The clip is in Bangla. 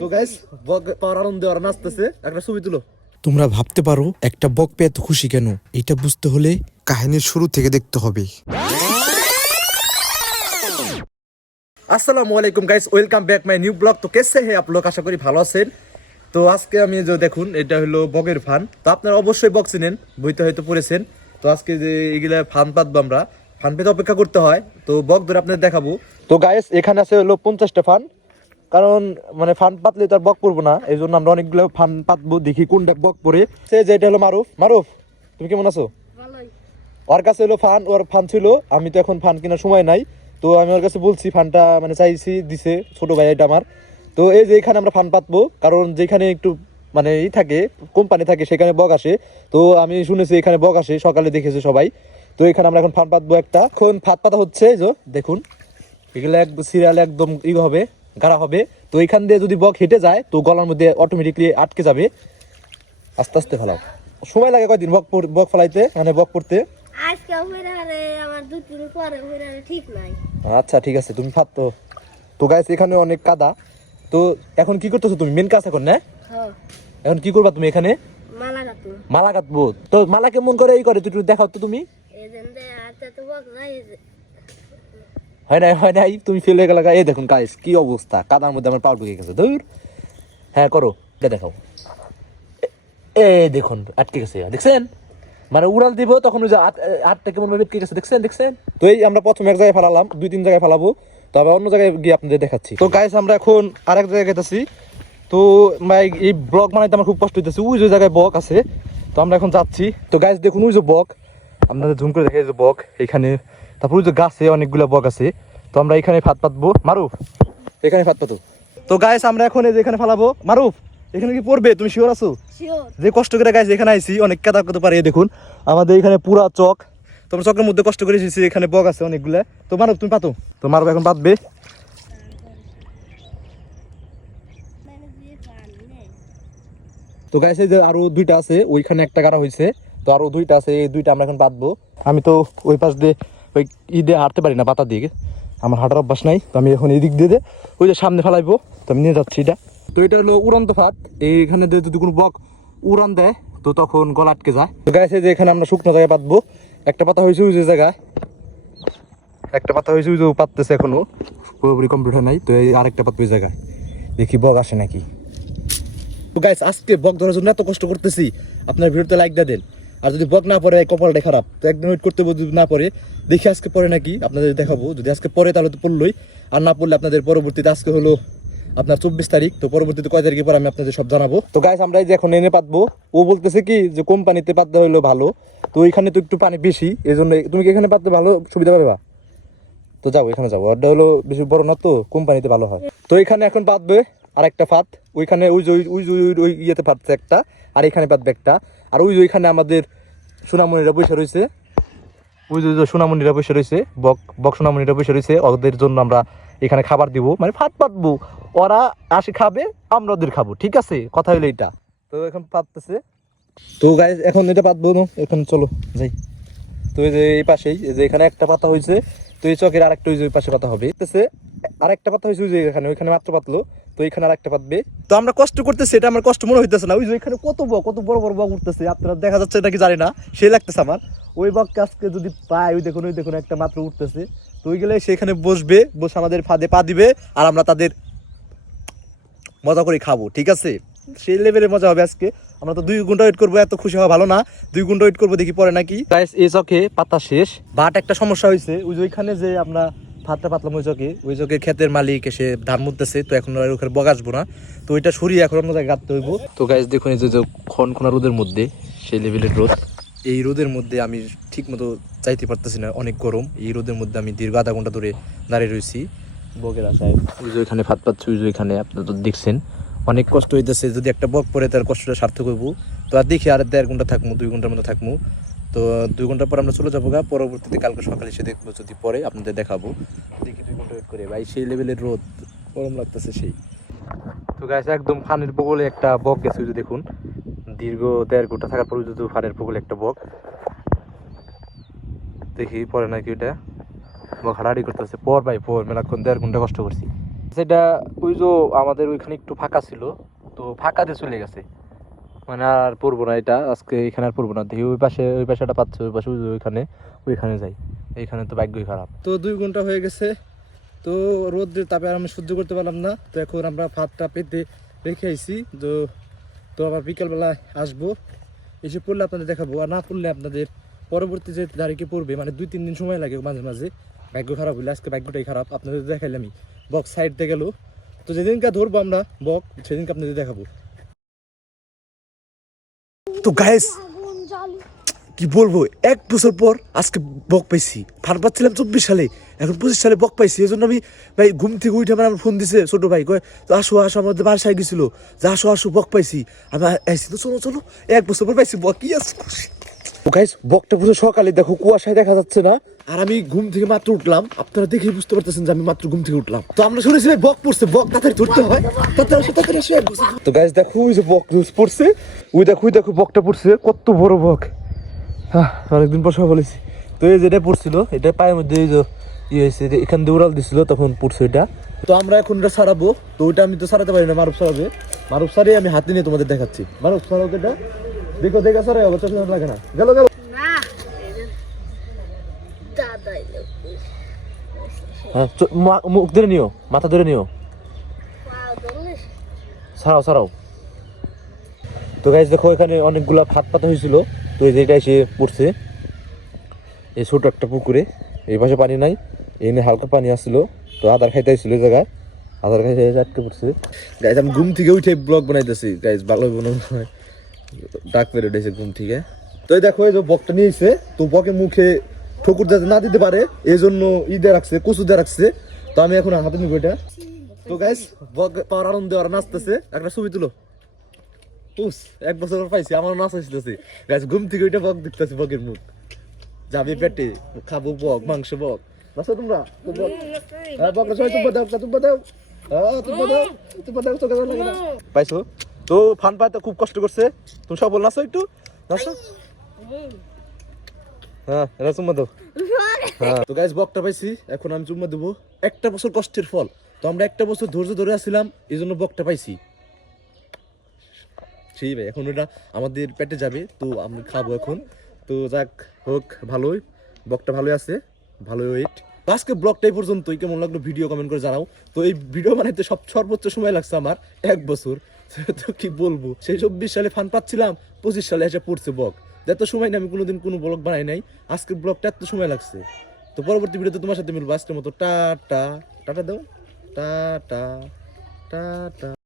তো গাইস বক পাওয়ার আনন্দে ওরা নাচতেছে, একটা ছবি তুলো। তোমরা ভাবতে পারো একটা বক পেয়ে এত খুশি কেন? এটা বুঝতে হলে কাহিনীর শুরু থেকে দেখতে হবে। আসসালামু আলাইকুম guys, welcome back my new blog. তো কেসে হে আপ লোক, আশা করি ভালো আছেন। তো আজকে আমি যে দেখুন, এটা হলো বকের ফান। তো আপনারা অবশ্যই বক চিনেন, বইতে হয়তো পড়েছেন। তো আজকে যে এগুলা ফান পাতবো আমরা, ফান পেতে অপেক্ষা করতে হয়। তো বক ধরে আপনাদের দেখাবো। তো গাইস এখানে আছে হলো 50টা ফান, কারণ মানে ফান পাতলে তো আর বক পড়বো না, এই জন্য আমরা অনেকগুলো ফান পাতবো, দেখি কোনটা বক পড়ে। সে যেটা হলো মারুফ। মারুফ, তুমি কেমন আছো? ওর কাছে হলো ফান, ওর ফান ছিল। আমি তো এখন ফান কেনার সময় নাই, তো আমি ওর কাছে বলছি ফানটা মানে চাইছি, দিছে ছোট ভাই এটা আমার। তো এই যে এখানে আমরা ফান পাতবো, কারণ যেখানে একটু মানে ই থাকে, কোম্পানি থাকে, সেখানে বক আসে। তো আমি শুনেছি এখানে বক আসে, সকালে দেখেছে সবাই। তো এখানে আমরা এখন ফান পাতবো একটা, এখন ফাত পাতা হচ্ছে। এই যে দেখুন, এগুলো এক সিরিয়ালে একদম ই হবে, গাড়া হবে। তো এখান দিয়ে যদি বক হেঁটে যায় তো গলার মধ্যে অটোমেটিকলি আটকে যাবে। আস্তে আস্তে ফেলাও। সময় লাগে কয়দিন বক ফেলাইতে, মানে বক পড়তে? আজকে হইরা রে আমার 2 দিন পরে হইরা ঠিক নাই। আচ্ছা ঠিক আছে, তুমি ফাত তো। তো গাইস এখানে অনেক কাদা। তো এখন কি করতেছো তুমি? মেন কাজ এখন না? হ্যাঁ, এখন কি করবা তুমি এখানে? মালা কাটু মালা কাটবো। তো মালা কেমন করে এই করে তুই একটু দেখাও তো তুমি। এজেন দে আতে তো বক যাই হয় নাই, তুমি ফেলে গেলে। এই দেখুন গাইস কি অবস্থা, কাদার মধ্যে আমার পা ঢুকে গেছে। দূর, হ্যাঁ করো, এটা দেখাও। এই দেখুন আটকে গেছে, দেখছেন? মানে উড়াল দিব তখন ওই যে আটটা কেমন ভাবে আটকে গেছে, দেখছেন? তো এই আমরা প্রথম এক জায়গায় ফেলালাম, 2-3 জায়গায় ফেলাবো, তবে অন্য জায়গায় গিয়ে আপনাদের দেখাচ্ছি। তো গাইস আমরা এখন আরেক জায়গায় গেতেছি। তো ভাই এই ব্লগ বানাইতে আমার খুব কষ্ট হইতেছে, ওই যে জায়গায় বক আছে। তো আমরা এখন যাচ্ছি। তো গাইস দেখুন ওই যে বক, আপনাদের ঝুম করে দেখে যে বক এখানে। তারপর ওই যে গাছে অনেকগুলো বক আছে। তো আমরা এখানে ফাত পাতবো। মারুফ, এখানে ফাত পাতো। তো গাইস আমরা এখন এই যে এখানে ফালাবো। মারুফ, এখানে কি পড়বে? তুমি শিওর আছো? শিওর। যে কষ্ট করে গাইস এখানে আইছি, অনেক কাদা করতে পারে। দেখুন আমাদের এখানে পুরা চক, তোমার চকের মধ্যে কষ্ট করে এসেছি। এখানে বক আছে অনেকগুলা। তো মারুফ তুমি পাতো। তো মারুফ এখন পাতবে। তো গাইস এই যে আরো 2টা আছে, ওইখানে একটা গাড়া হয়েছে। তো আরো 2টা আছে, এই 2টা আমরা এখন পাতবো। আমি তো ওই পাশ দিয়ে ওই দিয়ে হাঁটতে পারি না, পাতা দিকে আমার হাঁটার অভ্যাস নাই। তো আমি এখন এদিক দিয়ে ওই যে সামনে ফেলাইবো। তো আমি নিয়ে যাচ্ছি এটা। তো এটা হলো উড়ন্ত ফাত। এইখানে যদি কোনো বক উড়ান দেয় তো তখন গলা আটকে যায়। তো গাইস এই যে এখানে আমরা শুকনো জায়গায় পাতবো। একটা পাতা হয়েছে ওই যে জায়গায়, একটা পাতা হয়েছে ওই যে পাততেছে, এখনো পুরোপুরি কমপ্লিট হয় নাই। তো এই আরেকটা পাতা ওই জায়গায়, দেখি বক আসে নাকি। তো গাইস আজকে বক ধরার জন্য এত কষ্ট করতেছি, আপনার ভিডিওতে লাইক দিয়ে দেন। আর যদি বক না পড়ে, কপালটা খারাপ। তো একদিন ওয়েট করতে হবে, যদি না পড়ে দেখি আজকে পড়ে নাকি, আপনাদের দেখাবো। যদি আজকে পড়ে তাহলে তো পড়লোই, আর না পড়লে আপনাদের পরবর্তীতে, আজকে হলো আপনার 24 তারিখ, তো পরবর্তীতে কয় তারিখে পরে আমি আপনাদের সব জানাবো। তো গাইস আমরা এই যে এখন এনে পাতবো। ও বলতেছে কি যে কোম্পানিতে পাততে হইলো ভালো, তো ওইখানে তো একটু পানি বেশি, এই জন্য তুমি কি এখানে পাততে ভালো সুবিধা পাবে? তো যাবো, এখানে যাবো। ওটা হলো বেশি বড় না, তো কোম্পানিতে ভালো হয়। তো এখানে এখন পাতবে আর একটা ফাত। ওইখানে ওই যে ওই ইয়েতে পাতছে একটা, আর এখানে পাতবে একটা। আর ওই যে ওইখানে আমাদের সোনামণিরা বসে রয়েছে, ওই যে সোনামণিরা বসে রয়েছে, বক সোনামণিরা বসে রয়েছে। ওদের জন্য আমরা এখানে খাবার দিব, মানে ফাত পাতবো। ওরা আসে খাবে, আমরা ওদের খাবো, ঠিক আছে? কথা হইলো এটা। তো এখন পাততেছে। তো গাইস এখন এটা পাতবো না, এখন চলো যাই। তো এই যে এই পাশেই, এই যে এখানে একটা পাতা হয়েছে। তো এই চকের আরেকটা ওই যে পাশে পাতা হবে, আরেকটা পাতা হয়েছে ওই যে এখানে, ওইখানে মাত্র পাতলো। তো এখানে আরেকটা পাতবে। তো আমরা কষ্ট করতেছি, এটা আমার কষ্ট মনে হইতেছে না। ওই যে এখানে কত বড় বড় বক উঠতেছে, আপনারা দেখা যাচ্ছে নাকি জানি না, সে লাগতেছে আমার। ওই বক আজকে যদি পাই, ওই দেখুন একটা মাত্র উঠতেছে। তো ওই গেলে সেখানে বসবে, বসে আমাদের ফাঁদে পা দিবে, আর আমরা তাদের মজা করে খাবো, ঠিক আছে? সেই লেভেলের মজা হবে আজকে। আমরা তো 2 ঘন্টা ওয়েট করবো, এত খুশি হওয়া ভালো না। 2 ঘন্টা ওয়েট করবো, দেখি পরে নাকি। গাইস এই চকে পাতা শেষ, বাট একটা সমস্যা হয়েছে। ওই যে ওইখানে যে আমরা ভাতটা পাতলাম, ওই চকে ক্ষেতের মালিক এসে ধান মুড়তেছে। তো এখন আর ওখানে বক আসবো না, তো ওইটা সরিয়ে এখন অন্য জায়গায় গাঁথতে হইব। তো গাইস দেখুন এই যে খনখনা রোদের মধ্যে, সেই লেভেলের রোদ। এই রোদের মধ্যে আমি ঠিক মতো চাইতে পারতেছি না, অনেক গরম। এই রোদের মধ্যে আমি দীর্ঘ আধা ঘন্টা ধরে দাঁড়িয়ে রয়েছি বকের আশায়। ওই যে ওইখানে ভাত পাচ্ছি, ওই যে ওইখানে আপনারা তো দেখছেন অনেক কষ্ট হইতেছে। যদি একটা বক পরে তার কষ্টটা সার্থক হইব। তো আর দেখি আর 1.5 ঘন্টা থাকবো, 2 ঘন্টার মতো থাকবো। তো 2 ঘন্টা পর আমরা চলে যাবো গা। পরবর্তীতে কালকে সকালে এসে দেখবো, যদি পরে আপনাদের দেখাবো। দেখি 2 ঘন্টা ওয়েট করে, ভাই সেই লেভেলের রোদ, গরম লাগতেছে সেই। তো গাইস একদম ফানের বগলে একটা বক গেছে, ওই যে দেখুন। দীর্ঘ 1.5 ঘন্টা থাকার পর যদি ফানের বগলে একটা বক, দেখি পরে নাকি ওইটা বক হাঁটাহাঁটি করতেছে। পর ভাই পর মেলাক্ষণ 1.5 ঘন্টা কষ্ট করছি। সেটা ওই যে আমাদের ওইখানে একটু ফাঁকা ছিল, তো ফাঁকাতে চলে গেছে, মানে আর পড়বো না এটা আজকে, এখানে আর পড়বো না। দেখি ওই পাশেটা পাচ্ছে, ওই পাশে ওইখানে যাই। এইখানে তো ভাগ্যই খারাপ। তো 2 ঘন্টা হয়ে গেছে, তো রোদ্রের তাপে আর আমি সহ্য করতে পারলাম না। তো এখন আমরা ভাতটা পেতে রেখে আইছি। তো তো আবার বিকালবেলায় আসবো, এসে পড়লে আপনাদের দেখাবো, আর না পড়লে আপনাদের পরবর্তী যে তারিখে পড়বে, মানে 2-3 দিন সময় লাগে মাঝে মাঝে। ভাগ্য খারাপ হইলে আজকে ভাগ্যটাই খারাপ, আপনাদের দেখাইলামই। বক সাইড দিয়ে গেল, তো যেদিনকে ধরবো আমরা বক সেদিনকে আপনাদের দেখাবো। তো গাইস আগুন জ্বালি কি বলবো, 1 বছর পর আজকে বক পাইছি। ফান পাচ্ছিলাম 24 সালে, এখন 25 সালে বক পাইছি। এই জন্য আমি ভাই ঘুম থেকে উঠে আমার ফোন দিছে ছোট ভাই, কয় তো আসো আসো, আমাদের বাসায় গেছিল যে আসো আসো বক পাইছি। আমি আইসি, তো চলো চলো, 1 বছর পর পাইছি বক। কি আছে গাইস, বকটা পুরো সকালে দেখো, কুয়াশায় দেখা যাচ্ছে না। আর আমি ঘুম থেকে মাত্র উঠলাম, আপনারা দেখেই বুঝতে পারতেছেন যে আমি মাত্র ঘুম থেকে উঠলাম। তো আমরা শুনেছি ভাই বক পড়ছে, বক তাড়াতাড়ি ধরতে হয়, তাড়াতাড়ি আসো 1 বছর। তো গাইস দেখো ওই যে বক পড়ছে, ওই দেখো বকটা পড়ছে, কত বড় বক। হ্যাঁ, অনেকদিন পর সবাই বলেছি। তো এই যেটা পড়ছিল, এটা পায়ের মধ্যে এই যে ইয়ে হয়েছে, এখান দিয়ে উড়াল দিছিল, তখন পড়ছে এটা। তো আমরা এখন এটা সারাবো, তো ওইটা আমি তো সারাতে পারি না, মারুফ সারাবে। মারুফ সারিয়ে আমি হাতে নিয়ে তোমাদের দেখাচ্ছি। মারুফ সারাও এটা, দেখো দেখা সারাই হবে, চশমা লাগে না। গেল না দাদাই লোক হ্যাঁ, মুখ ধরে নিও, মাথা ধরে নিও, পাও ধরলে সারাও। তো গাইস দেখো এখানে অনেকগুলা ফাত পাতা হয়েছিল, তো এই যে এটা এসে পড়ছে এই ছোট একটা পুকুরে। এই পাশে পানি নাই, এনে হালকা পানি আসছিল, তো আদার খাইতে আসছিল এই জায়গায়, আদার খাইতে আটকে পড়ছে। গাইস আমি ঘুম থেকে উঠে ব্লগ বানাইতেছি গাইস, ভালো ডাক পেরে উঠেছে ঘুম থেকে। তো এই দেখো এই যে বকটা নিয়েছে, তো বকের মুখে ঠকুর যাতে না দিতে পারে এই জন্য ঈদে রাখছে, কচু দিয়ে রাখছে। তো আমি এখন হাতে নিব এটা। তো গাইস বক পাওয়ার আনন্দে ওরা নাচতেছে, একটা ছবি তুলো। 1 বছর পর পাইছি, আমার নাচ আসতেছে গাইস। ঘুম থেকে ওইটা বক দেখতেছি, বকের মুখ যাবে পেটে, খাবো বক, মাংস বক। নাচো তোমরা, বকটা সবাই তুব্বা দাও, তুব্বা দাও, তুব্বা দাও, তোকে লাগে না পাইছো। তো ফান পাইতে খুব কষ্ট করছে, তুমি সব বল নাচো, একটু নাচো। হ্যাঁ এটা চুম্মা দাও। হ্যাঁ তো গাইস বকটা পাইছি, এখন আমি চুম্মা দেবো। 1 বছর কষ্টের ফল, তো আমরা 1 বছর ধৈর্য ধরে আসছিলাম, এই জন্য বকটা পাইছি। সেই ভাই এখন ওটা আমাদের পেটে যাবে, তো আমরা খাবো এখন। তো যাক হোক, ভালোই বকটা ভালোই আছে, ভালোই ওয়েট। আজকে ব্লগটাই পর্যন্তই, কেমন লাগলো ভিডিও কমেন্ট করে জানাও। তো এই ভিডিও বানাইতে সর্বোচ্চ সময় লাগছে আমার 1 বছর। তো কি বলবো, সেই 24 সালে ফান পাচ্ছিলাম, 25 সালে এসে পড়ছে বক। এত সময় না আমি কোনোদিন কোনো ব্লগ বানাই নাই, আজকের ব্লগটা এত সময় লাগছে। তো পরবর্তী ভিডিওতে তোমার সাথে মিলবো। আজকের মতো টাটা, টাটা দাও, টাটা টাটা।